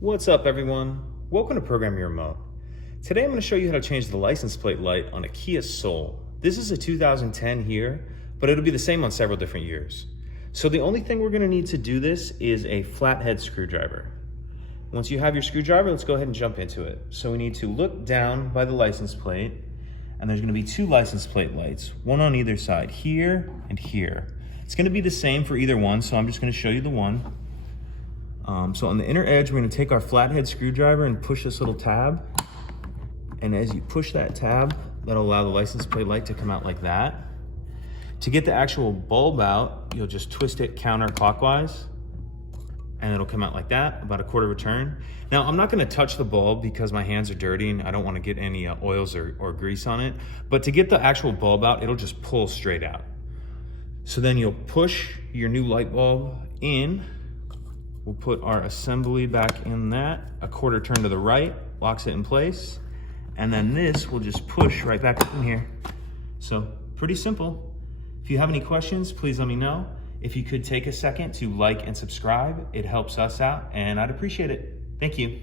What's up, everyone? Welcome to Program Your Remote. Today I'm going to show you how to change the license plate light on a Kia Soul. This is a 2010 here, but it'll be the same on several different years. So the only thing we're going to need to do this is a flathead screwdriver. Once you have your screwdriver, let's go ahead and jump into it. So we need to look down by the license plate, and there's going to be two license plate lights, one on either side, here and here. It's going to be the same for either one, so I'm just going to show you the one. So on the inner edge, we're going to take our flathead screwdriver and push this little tab. And as you push that tab, that'll allow the license plate light to come out like that. To get the actual bulb out, you'll just twist it counterclockwise, and it'll come out like that, about a quarter of a turn. Now, I'm not going to touch the bulb because my hands are dirty and I don't want to get any oils or grease on it. But to get the actual bulb out, it'll just pull straight out. So then you'll push your new light bulb in. We'll put our assembly back in that, a quarter turn to the right, locks it in place. And then this will just push right back up in here. So pretty simple. If you have any questions, please let me know. If you could take a second to like and subscribe, it helps us out and I'd appreciate it. Thank you.